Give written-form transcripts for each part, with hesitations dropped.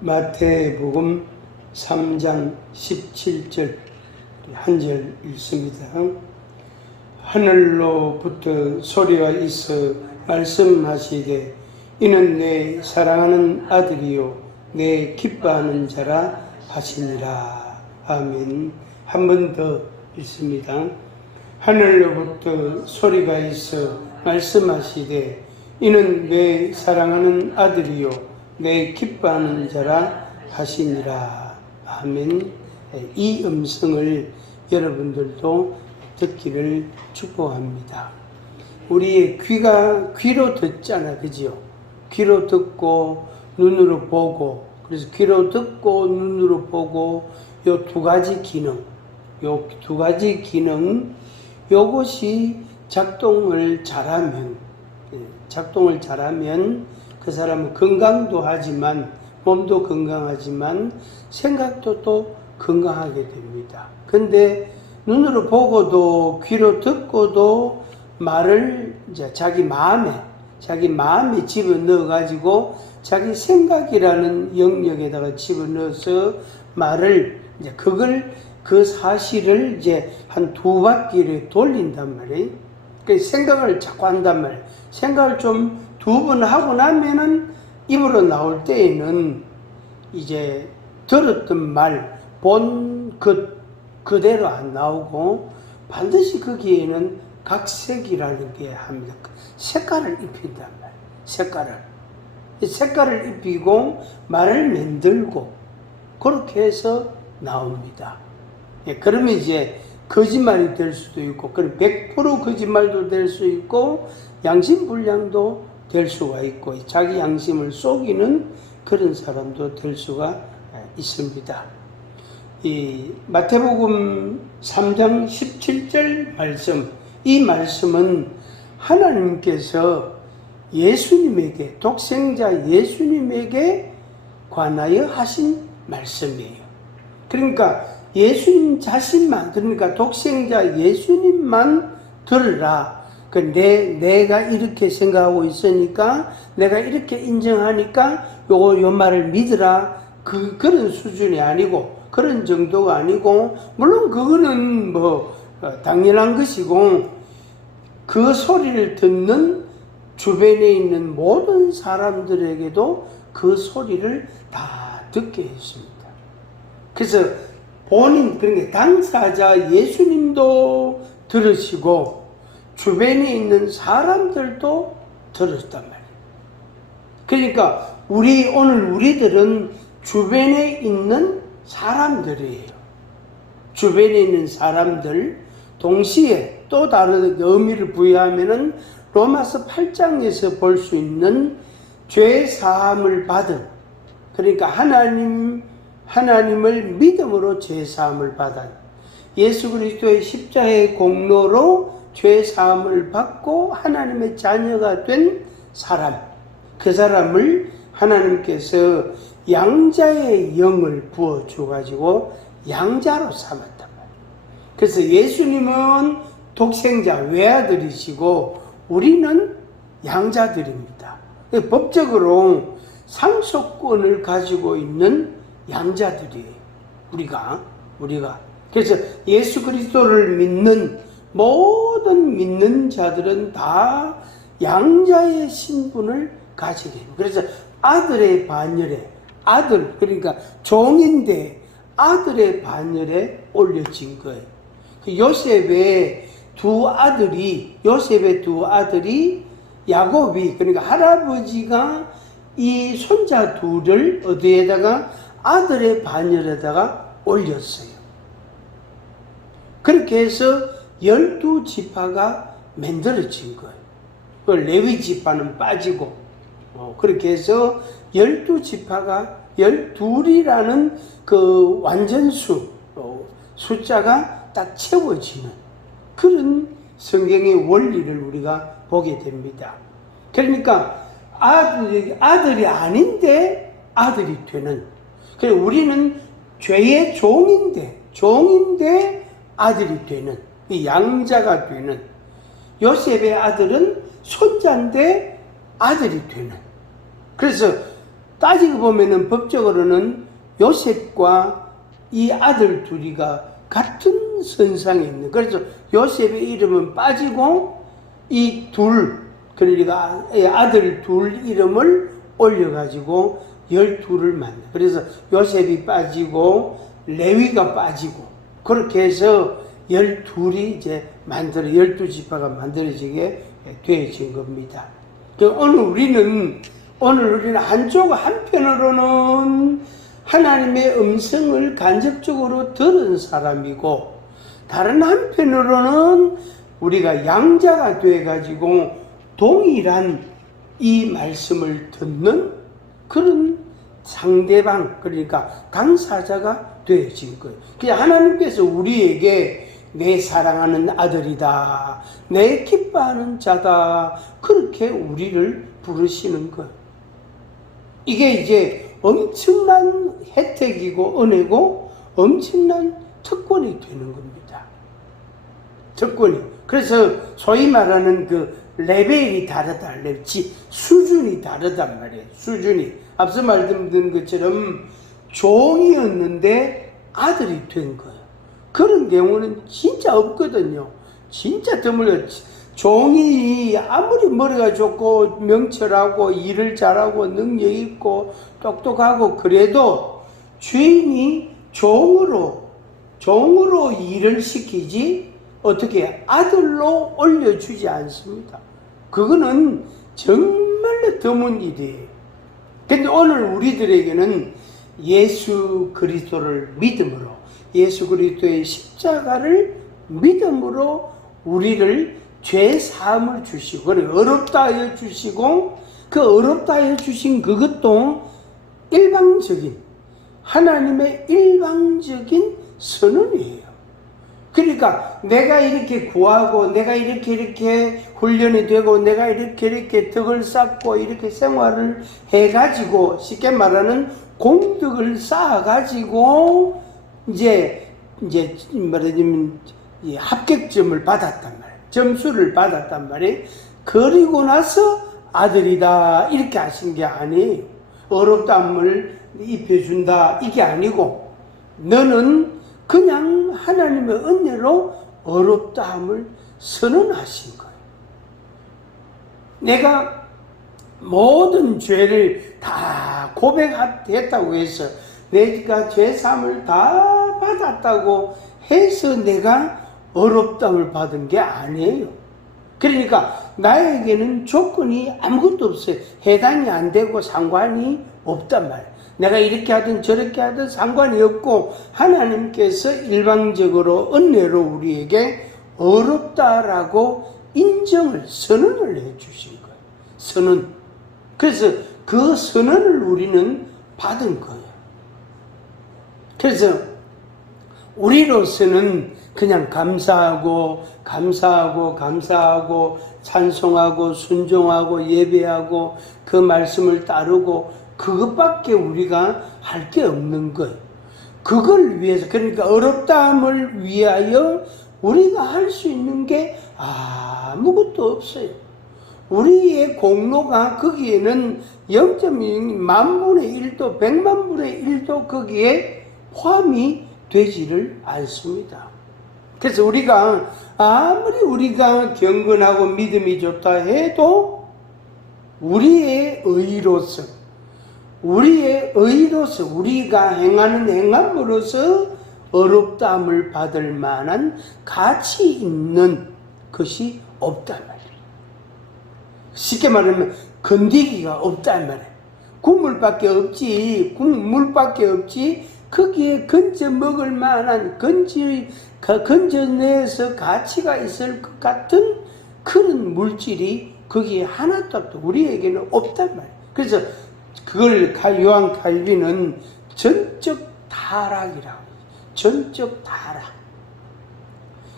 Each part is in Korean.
마태복음 3장 17절 한 절 읽습니다. 하늘로부터 소리가 있어 말씀하시되 이는 내 사랑하는 아들이요 내 기뻐하는 자라 하시니라. 아멘. 한 번 더 읽습니다. 하늘로부터 소리가 있어 말씀하시되 이는 내 사랑하는 아들이요 내 기뻐하는 자라 하시니라. 아멘. 이 음성을 여러분들도 듣기를 축복합니다. 우리의 귀로 듣잖아, 그지요? 귀로 듣고 눈으로 보고, 그래서 귀로 듣고 눈으로 보고 요 두 가지 기능, 요것이 작동을 잘하면 그 사람은 건강도 하지만 몸도 건강하지만 생각도 또 건강하게 됩니다. 근데 눈으로 보고도 귀로 듣고도 말을 이제 자기 마음에 집어넣어 가지고 자기 생각이라는 영역에다가 집어넣어서 말을 이제 그 사실을 이제 한 두 바퀴를 돌린단 말이에요. 그 생각을 자꾸 한단 말이에요. 생각을 좀 두 번 하고 나면은 입으로 나올 때에는 이제 들었던 말, 본 그대로 안 나오고 반드시 거기에는 각색이라는 게 합니다. 색깔을 입힌단 말이에요. 색깔을 입히고 말을 만들고 그렇게 해서 나옵니다. 그러면 이제 거짓말이 될 수도 있고, 그럼 100% 거짓말도 될 수 있고, 양심불량도 될 수가 있고, 자기 양심을 속이는 그런 사람도 될 수가 있습니다. 이 마태복음 3장 17절 말씀, 이 말씀은 하나님께서 예수님에게, 독생자 예수님에게 관하여 하신 말씀이에요. 그러니까 예수님 자신만, 그러니까 독생자 예수님만 들으라. 내가 이렇게 생각하고 있으니까, 내가 이렇게 인정하니까 요 말을 믿으라. 그런 수준이 아니고, 그런 정도가 아니고, 물론 그거는 당연한 것이고, 그 소리를 듣는 주변에 있는 모든 사람들에게도 그 소리를 다 듣게 했습니다. 그래서 그러니까 당사자 예수님도 들으시고 주변에 있는 사람들도 들었단 말이에요. 그러니까 우리들은 주변에 있는 사람들이에요. 주변에 있는 사람들, 동시에 또 다른 의미를 부여하면은 로마서 8장에서 볼 수 있는 죄 사함을 받은, 그러니까 하나님을 믿음으로 죄 사함을 받은, 예수 그리스도의 십자가의 공로로 죄 사함을 받고 하나님의 자녀가 된 사람, 그 사람을 하나님께서 양자의 영을 부어줘 가지고 양자로 삼았단 말이에요. 그래서 예수님은 독생자 외아들이시고 우리는 양자들입니다. 법적으로 상속권을 가지고 있는 양자들이에요. 우리가. 그래서 예수 그리스도를 믿는 모든 믿는 자들은 다 양자의 신분을 가지게 해요. 그래서 아들의 반열에, 그러니까 종인데 아들의 반열에 올려진 거예요. 요셉의 두 아들이 야곱이, 그러니까 할아버지가 이 손자 둘을 어디에다가 아들의 반열에다가 올렸어요. 그렇게 해서 12지파가 만들어진 거예요. 레위 지파는 빠지고, 그렇게 해서 12지파가 12이라는 그 완전수, 숫자가 딱 채워지는 그런 성경의 원리를 우리가 보게 됩니다. 그러니까 아들이 아닌데 아들이 되는, 그래서 우리는 죄의 종인데 아들이 되는, 이 양자가 되는, 요셉의 아들은 손자인데 아들이 되는, 그래서 빠지고 보면은 법적으로는 요셉과 이 아들 둘이가 같은 선상에 있는. 그래서 요셉의 이름은 빠지고 이 둘, 그러니까 아들 둘 이름을 올려가지고 12를 만나. 그래서 요셉이 빠지고 레위가 빠지고 그렇게 해서 12이 이제 12지파가 만들어지게 되어진 겁니다. 오늘 우리는 한편으로는 하나님의 음성을 간접적으로 들은 사람이고, 다른 한편으로는 우리가 양자가 돼가지고 동일한 이 말씀을 듣는 그런 상대방, 그러니까 당사자가 되어진 거예요. 그냥 하나님께서 우리에게 내 사랑하는 아들이다, 내 기뻐하는 자다, 그렇게 우리를 부르시는 거예요. 이게 이제 엄청난 혜택이고 은혜고 엄청난 특권이 되는 겁니다. 특권이. 그래서 소위 말하는 그 레벨이 다르다, 수준이 다르단 말이에요. 수준이. 앞서 말씀드린 것처럼 종이었는데 아들이 된 거예요. 그런 경우는 진짜 없거든요. 진짜 드물어요. 종이 아무리 머리가 좋고 명철하고 일을 잘하고 능력 있고 똑똑하고 그래도 주인이 종으로 일을 시키지 어떻게 아들로 올려주지 않습니다. 그거는 정말로 드문 일이에요. 근데 오늘 우리들에게는 예수 그리스도를 믿음으로, 예수 그리스도의 십자가를 믿음으로 우리를 죄 사함을 주시고, 어렵다 하여 주시고, 그 어렵다 하여 주신 그것도 일방적인, 하나님의 일방적인 선언이에요. 그러니까 내가 이렇게 구하고, 내가 이렇게 훈련이 되고, 내가 이렇게 덕을 쌓고, 이렇게 생활을 해가지고, 쉽게 말하는 공덕을 쌓아가지고, 이제 말하자면, 합격점을 받았단 말이에요. 점수를 받았단 말이에요. 그리고 나서 아들이다, 이렇게 하신 게 아니에요. 어렵다함을 입혀준다, 이게 아니고, 너는 그냥 하나님의 은혜로 어렵다함을 선언하신 거예요. 내가 모든 죄를 다 고백했다고 해서, 내가 죄사함을 다 받았다고 해서 내가 어렵다함을 받은 게 아니에요. 그러니까 나에게는 조건이 아무것도 없어요. 해당이 안 되고 상관이 없단 말이에요. 내가 이렇게 하든 저렇게 하든 상관이 없고, 하나님께서 일방적으로 은혜로 우리에게 어렵다라고 인정을, 선언을 해 주신 거예요. 선언. 그래서 그 선언을 우리는 받은 거예요. 그래서 우리로서는 그냥 감사하고 찬송하고 순종하고 예배하고 그 말씀을 따르고 그것밖에 우리가 할 게 없는 거예요. 그걸 위해서, 그러니까 어렵다함을 위하여 우리가 할 수 있는 게 아무것도 없어요. 우리의 공로가 거기에는 0.0 만분의 1도 100만분의 1도 거기에 포함이 되지를 않습니다. 그래서 우리가 아무리 우리가 경건하고 믿음이 좋다 해도 우리의 의로서 우리가 행하는 행함으로서 어렵다함을 받을 만한 가치 있는 것이 없단 말이에요. 쉽게 말하면 건디기가 없단 말이에요. 국물밖에 없지, 거기에 건져 먹을 만한, 건져내서 가치가 있을 것 같은 그런 물질이 거기에 하나도 없다. 우리에게는 없단 말이에요. 그래서 그걸 요한 칼빈은 전적 타락이라고 해요. 전적 타락.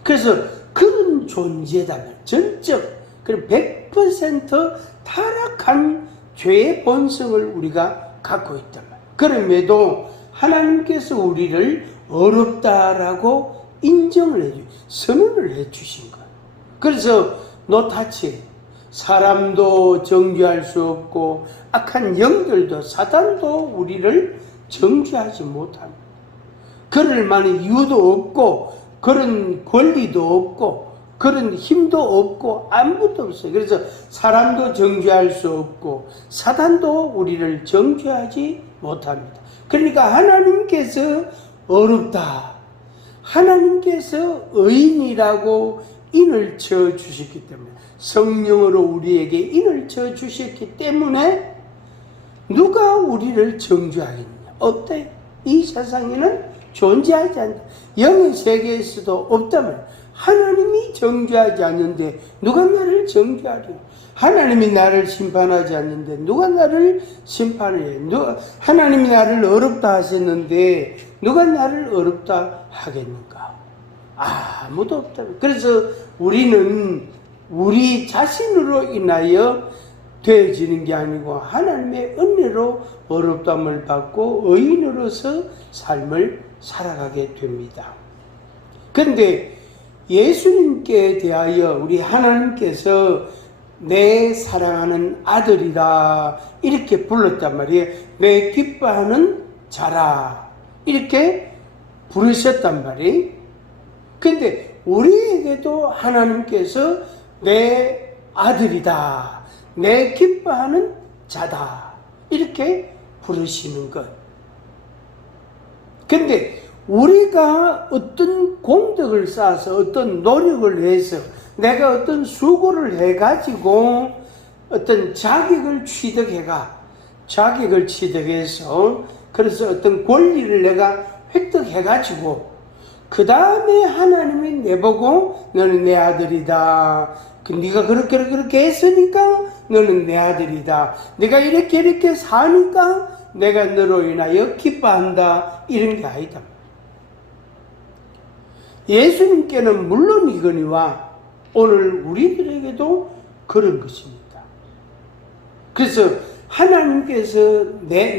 그래서 그런 존재다 말이에요. 전적, 그리고 100% 타락한 죄의 본성을 우리가 갖고 있단 말이에요. 그럼에도 하나님께서 우리를 어렵다라고 인정을 해주고 선언을 해주신 거예요. 그래서 노타치, 사람도 정죄할 수 없고 악한 영들도 사단도 우리를 정죄하지 못합니다. 그럴 만한 이유도 없고 그런 권리도 없고 그런 힘도 없고 아무것도 없어요. 그래서 사람도 정죄할 수 없고 사단도 우리를 정죄하지 못합니다. 그러니까 하나님께서 어렵다, 하나님께서 의인이라고 인을 쳐 주셨기 때문에, 성령으로 우리에게 인을 쳐 주셨기 때문에 누가 우리를 정죄하겠느냐? 없대. 이 세상에는 존재하지 않는다. 영의 세계에서도 없다면 하나님이 정죄하지 않는데 누가 나를 정죄하려? 하나님이 나를 심판하지 않는데 누가 나를 심판해? 하나님이 나를 어렵다 하셨는데 누가 나를 어렵다 하겠는가? 아무도 없다. 그래서 우리는 우리 자신으로 인하여 되어지는 게 아니고 하나님의 은혜로 어렵담을 받고 의인으로서 삶을 살아가게 됩니다. 그런데 예수님께 대하여 우리 하나님께서 내 사랑하는 아들이다 이렇게 불렀단 말이에요. 내 기뻐하는 자라 이렇게 부르셨단 말이에요. 근데 우리에게도 하나님께서 내 아들이다, 내 기뻐하는 자다 이렇게 부르시는 것. 근데 우리가 어떤 공덕을 쌓아서 어떤 노력을 해서 내가 어떤 수고를 해가지고 어떤 자격을 취득해서 그래서 어떤 권리를 내가 획득해가지고 그 다음에 하나님이 내보고 너는 내 아들이다. 네가 그렇게 했으니까 너는 내 아들이다. 네가 이렇게 사니까 내가 너로 인하여 기뻐한다. 이런 게 아니다. 예수님께는 물론이거니와 오늘 우리들에게도 그런 것입니다. 그래서 하나님께서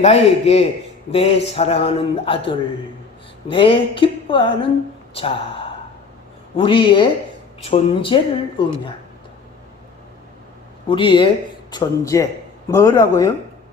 나에게 내 사랑하는 아들, 내 기뻐하는 자, 우리의 존재를 의미합니다. 우리의 존재, 뭐라고요?